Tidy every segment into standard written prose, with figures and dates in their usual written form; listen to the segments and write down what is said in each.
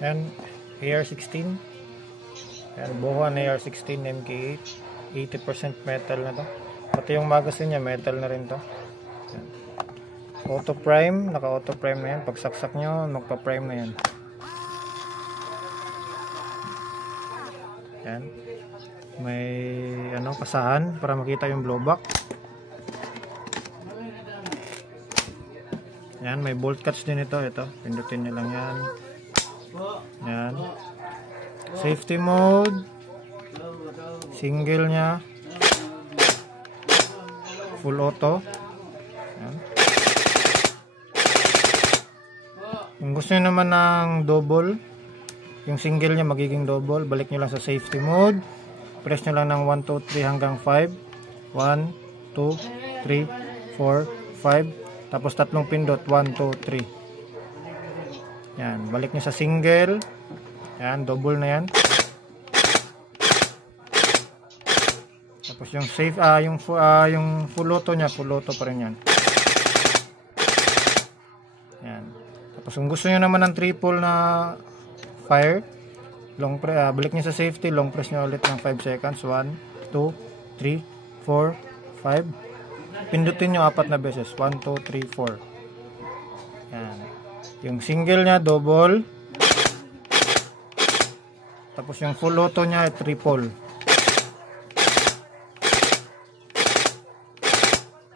Yan, AR-16. Yan, Bohan AR-16 MK8. 80% metal na to. Pati yung magazine niya, metal na rin to. Yan. Auto prime, naka auto prime na yan. Pag saksak nyo, magpa-prime na yan. Yan. May kasahan para makita yung blowback. Yan, may bolt cuts din ito. Pindutin nyo lang yan. Yan. Safety mode. Single nya. Full auto. Yan. Kung gusto nyo naman ng double, yung single nya magiging double, balik nyo lang sa safety mode. Press nyo lang ng 1, 2, 3 hanggang 5. 1, 2, 3, 4, 5. Tapos tatlong pindot. 1, 2, 3. Yan. Balik nyo sa single. Yan. Double na yan. Tapos yung safe, yung full auto nya, full auto pa rin yan. Yan. Tapos kung gusto nyo naman ng triple na fire, balik nyo sa safety, long press nyo ulit ng 5 seconds. 1, 2, 3, 4, 5. Pindutin nyo 4 na beses. 1, 2, 3, 4. Yan. Yung single nya, double. Tapos yung full auto nya, triple.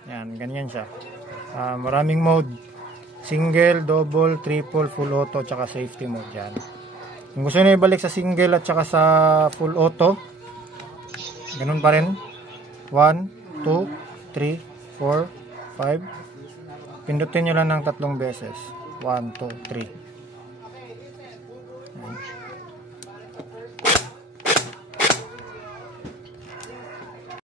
Yan, ganyan siya. Maraming mode. Single, double, triple, full auto, tsaka safety mode. Yan. Kung gusto nyo ibalik sa single at tsaka sa full auto, ganun pa rin. 1, 2, 3, 4, 5. Pindutin nyo lang ng 3 beses. 1, 2, 3.